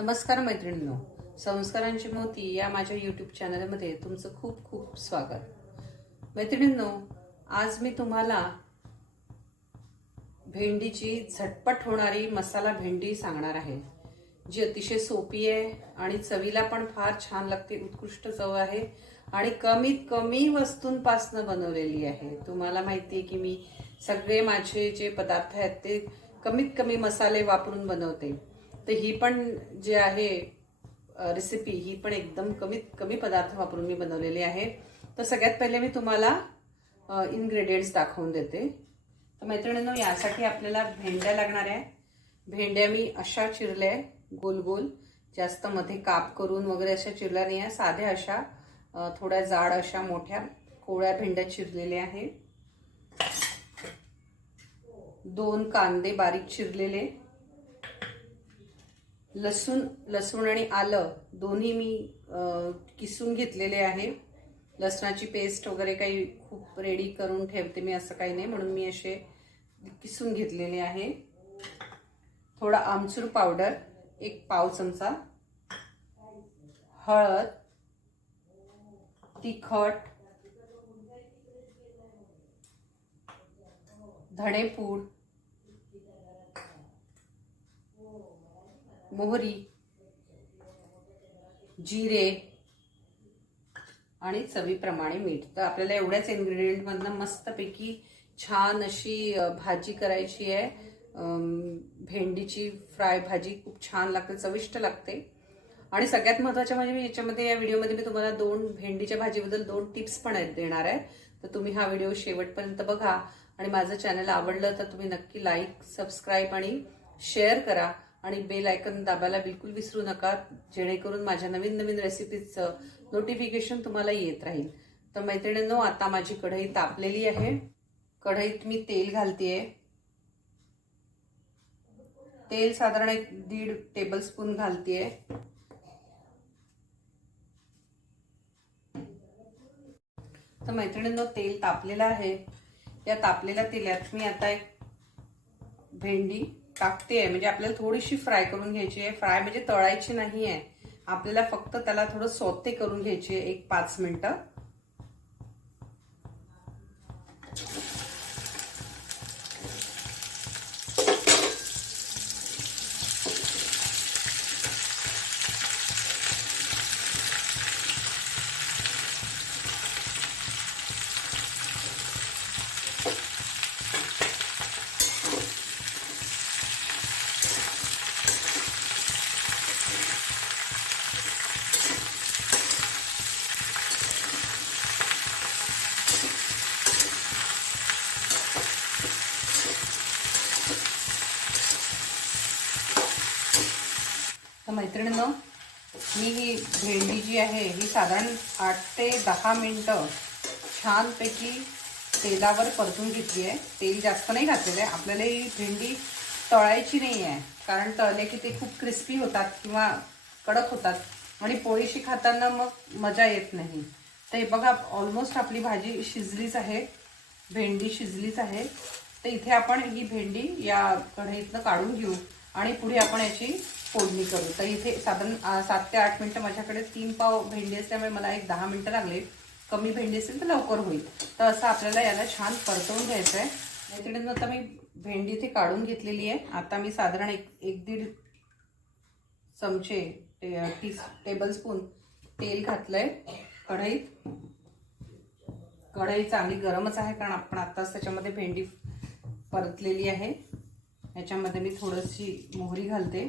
नमस्कार मैत्रिणींनो, संस्कारांची मोती या माझ्या यूट्यूब चॅनलमध्ये तुमचं खूप खूप स्वागत। मैत्रिणींनो, आज मी तुम्हाला भेंडीची झटपट होणारी मसाला भेंडी सांगणार आहे, जी अतिशय सोपी आहे आणि चवीला पण फार छान लागते। उत्कृष्ट चव आहे आणि कमीत कमी वस्तूंपासून बनवलेली आहे। तुम्हाला माहिती आहे की मी सगळे माझे जे पदार्थ आहेत ते कमीत कमी मसाले वापरून बनवते। तर ही पण जे आहे रेसिपी ही पण एकदम कमीत कमी पदार्थ वापरून मी बनवलेली आहे। तर सगळ्यात पहिले मी तुम्हाला इन्ग्रेडियंट्स दाखवून देते। तर मैत्रिणींनो, यासाठी आपल्याला भेंड्या लागणार आहे। भेंड्या मी अशा चिरल्या गोल गोल, जास्त मध्ये काप करून वगैरे अशा चिरल्या नाही आहे, साध्या अशा थोड्या जाड अशा मोठ्या कोवळ्या भेंड्या चिरलेल्या आहे। 2 कांदे बारीक चिरलेले, लसूण आणि आलं दोन्ही मी किसून घेतलेले आहे। लसणाची पेस्ट वगैरे काही खूप रेडी करून ठेवते मी असं काही नाही, म्हणून मी असे किसून घेतलेले आहे। थोडा आमचूर पावडर 1 पाव चमचा, हळद, तिखट, धणेपूड, मोहरी, जिरे आणि चवीप्रमाणे मीठ। तर आपल्याला एवढ्याच इन्ग्रेडियंट मधनं मस्तपैकी छान अशी भाजी करायची आहे। भेंडीची फ्राय भाजी खूप छान लागते, चविष्ट लागते। आणि सगळ्यात महत्त्वाचं म्हणजे मी याच्यामध्ये या व्हिडिओमध्ये मी तुम्हाला 2 भेंडीच्या भाजीबद्दल 2 टिप्स पण देणार आहे। तर तुम्ही हा व्हिडिओ शेवटपर्यंत बघा आणि माझं चॅनल आवडलं तर तुम्ही नक्की लाईक, सबस्क्राईब आणि शेअर करा आणि बेल आयकॉन दाबायला बिलकुल विसरू नका, जेणेकरून माझ्या नवीन नवीन रेसिपीजचं नोटिफिकेशन तुम्हाला येत राहील। तर मैत्रिणींनो, आता माझी कढई तापलेली आहे। कढईत मी तेल घालतेय। तेल साधारण 1.5 टेबलस्पून घालतेय। तर मैत्रिणींनो, तेल तापलेलं आहे। या तापलेल्या तेलात मी आता एक भेंडी टाकते, म्हणजे आपल्याला थोडीशी फ्राय करून घ्यायची आहे। फ्राय म्हणजे तळायची नाही आहे, आपल्याला फक्त त्याला थोडं सौते करून घ्यायची आहे 1-5 मिनिटं। तर मैत्रिणींनो, मी ही भेंडी जी आहे ही साधारण 8 ते 10 मिनिटं छानपैकी तेलावर परतून घेतली आहे। तेल जास्त नाही घातलेलं आहे, आपल्याला ही भेंडी तळायची नाही आहे, कारण तळले की ते खूप क्रिस्पी होतात किंवा कडक होतात आणि पोळीशी खाताना मग मजा येत नाही। तर हे बघा, ऑलमोस्ट आपली भाजी शिजलीच आहे, भेंडी शिजलीच आहे। तर इथे आपण ही भेंडी या कढईतनं काढून घेऊ आणि पुढे आपण याची फोडणी करू। तर इथे साधारण 7 ते 8 मिनिटं, माझ्याकडे 3 पाव भेंडी असल्यामुळे मला 10 मिनिटं लागले। कमी भेंडी असेल तर लवकर होईल। तर असं आपल्याला याला छान परतवून घ्यायचं आहे। मैत्रिणींनो, आता मी भेंडी इथे काढून घेतलेली आहे। आता मी साधारण 1-1.5 चमचे टेबलस्पून तेल घातलंय कढईत। कढई चांगली गरमच आहे, कारण आपण आत्ताच त्याच्यामध्ये भेंडी परतलेली आहे। याच्यामध्ये मी थोडीशी मोहरी घालते,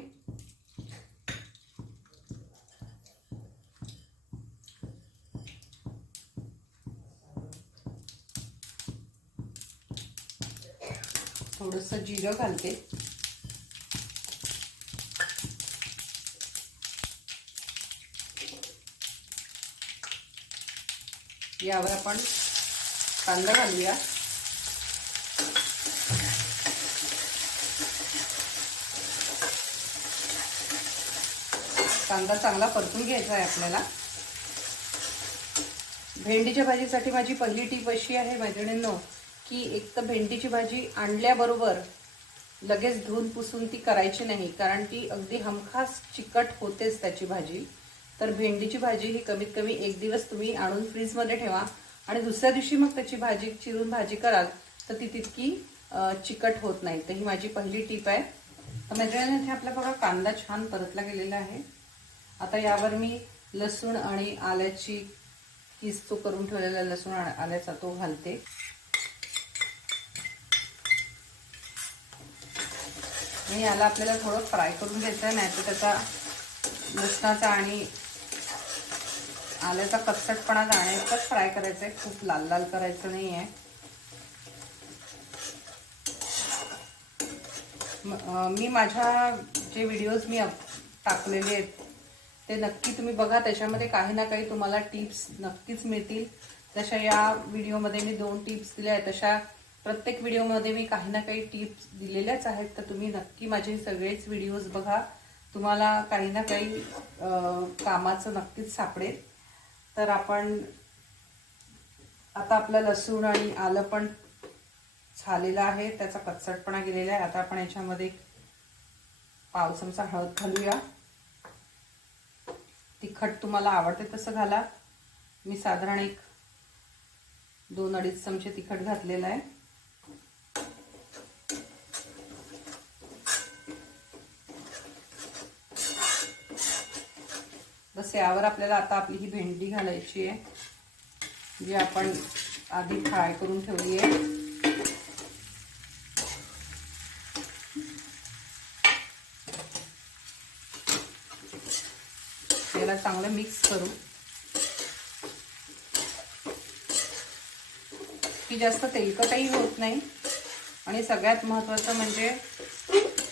थोडंसं जिरं घालते, यावर आपण कांदा घालूया। कांदा चांगला परतून घ्यायचा आहे आपल्याला। भेंडीच्या भाजीसाठी माझी पहिली टीप अशी आहे मैत्रिणींनो, की एक तर भेंडीची भाजी आणल्याबरोबर लगेच धुवून पुसून ती करायची नाही, कारण ती अगदी हमखास चिकट होतेच त्याची भाजी. तर भेंडीची भाजी ही कमीत कमी 1 दिवस तुम्ही आणून फ्रीजमध्ये ठेवा आणि दुसऱ्या दिवशी मग त्याची भाजी चिरून भाजी कराल तर ती तितकी चिकट होत नाही. तर ही माझी पहिली टीप आहे. तर मैत्रिणींनो, इथे आपला बघा कांदा छान परतला गेलेला आहे. आता यावर मी लसूण आणि आल्याची किस तो करून ठेवलेला लसूण आल्याचा तो घालते. आणि याला आपल्याला थोडं फ्राय करून घ्यायचं आहे, नाही तर त्याचा लसणाचा आणि आल्याचा कच्चटपणा जाण्याइतकंच फ्राय करायचं आहे, खूप लाल लाल करायचं नाही आहे. मी माझ्या जे व्हिडिओज मी टाकलेले आहेत ते नक्की तुम्ही बघा, त्याच्यामध्ये काही ना काही तुम्हाला टिप्स नक्कीच मिळतील. जशा या व्हिडिओमध्ये मी 2 टिप्स दिल्या आहेत, तशा प्रत्येक व्हिडिओमध्ये मी काही ना काही टिप्स दिलेल्याच आहेत. तर तुम्ही नक्की माझे सगळेच व्हिडिओज बघा, तुम्हाला काही ना काही कामाचं नक्कीच सापडेल. तर आपण आता आपलं लसूण आणि आलं पण झालेलं आहे, त्याचा कच्चटपणा गेलेला आहे. आता आपण याच्यामध्ये 1 चमचा हळद घालूया. तिखट तुम्हाला आवडते तसं घाला. मी साधारण 2-2.5 चमचे तिखट घातलेलं आहे. बस यावर आपल्याला आता आपली ही भेंडी घालायची आहे, जी आपण आधी फ्राय करून ठेवली आहे. याला चांगलं मिक्स करू. ही जास्त तेलकटही होत नाही आणि सगळ्यात महत्त्वाचं म्हणजे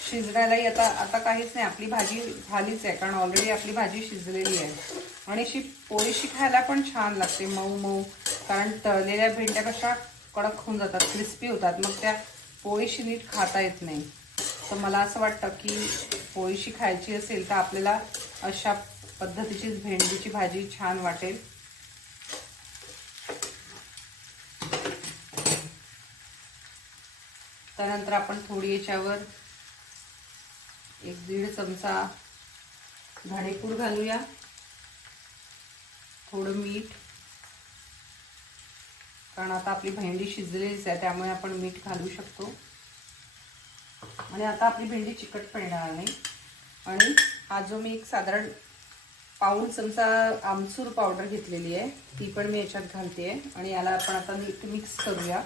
शिजवायलाही आता काहीच नाही, आपली भाजी झालीच आहे, कारण ऑलरेडी आपली भाजी शिजलेली आहे. आणि अशी पोळीशी खायला पण छान लागते, मऊ मऊ, कारण तळलेल्या भेंड्या कशा कडक होऊन जातात, क्रिस्पी होतात, मग त्या पोळीशी नीट खाता येत नाही. तर मला असं वाटतं की पोळीशी खायची असेल तर आपल्याला अशा पद्धतीचीच भेंडीची भाजी छान वाटेल. त्यानंतर आपण थोडी याच्यावर 1-1.5 चमचा धणेपूड घालूया, थोडं मीठ, कारण आता आपली भेंडी शिजलेलीच आहे त्यामुळे आपण मीठ घालू शकतो. आणि आता आपली भेंडी चिकट पडणार नाही. आणि हा जो मी साधारण 1 चमचा आमचूर पावडर घेतलेली आहे ती पण मी याच्यात घालते आणि याला आपण आता मिक्स करूया.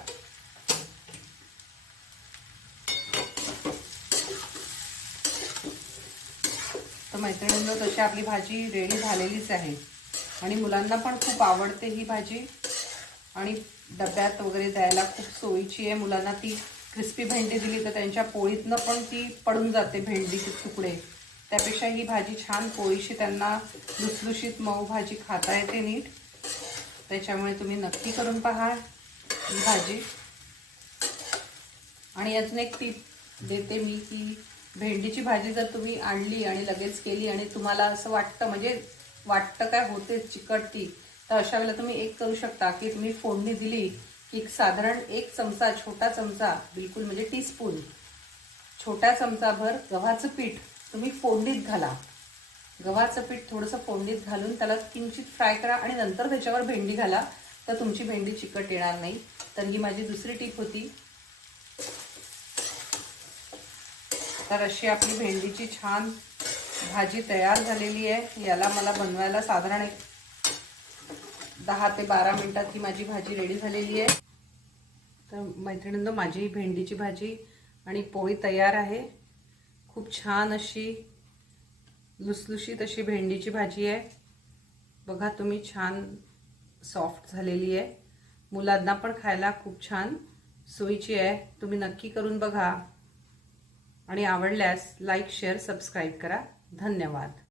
तर मैत्रिणींनो, तशी आपली भाजी रेडी झालेलीच आहे आणि मुलांना पण खूप आवडते ही भाजी आणि डब्यात वगैरे द्यायला खूप सोयीची आहे. मुलांना ती क्रिस्पी भेंडी दिली तर त्यांच्या पोळीतनं पण ती पडून जाते भेंडीचे तुकडे. त्यापेक्षा ही भाजी छान पोळीशी त्यांना लुसलुशीत मऊ भाजी खाता येते नीट. त्याच्यामुळे तुम्ही नक्की करून पहा ही भाजी. आणि अजून एक टीप देते मी की भेंडीची भाजी जर तुम्ही आणली आणि लगेच केली आणि तुम्हाला असं वाटतं, म्हणजे वाटतं काय होते चिकटती, तर अशा वेळेला तुम्ही एक करू शकता की तुम्ही फोडणी दिली की साधारण 1 चमचा, छोटा चमचा, बिलकुल म्हणजे टीस्पून, छोट्या चमचाभर गव्हाचं पीठ तुम्ही फोडणीत घाला. गव्हाचं पीठ थोडंसं फोडणीत घालून त्याला किंचित फ्राय करा आणि नंतर त्याच्यावर भेंडी घाला, तर तुमची भेंडी चिकट येणार नाही. तर ही माझी दुसरी टीप होती. तर अशी आपली भेंडीची छान भाजी तयार झालेली आहे. याला मला बनवायला साधारण 10 ते 12 मिनिटात ही माझी भाजी रेडी झालेली आहे. तर मैत्रिणींनो, माझी भेंडीची भाजी आणि पोळी तयार आहे. खूप छान अशी लुसलुशीत अशी भेंडीची भाजी आहे. बघा तुम्ही, छान सॉफ्ट झालेली आहे. मुलांना पण खायला खूप छान सोयीची आहे. तुम्ही नक्की करून बघा आणि आवडल्यास लाईक, शेअर, सबस्क्राईब करा. धन्यवाद.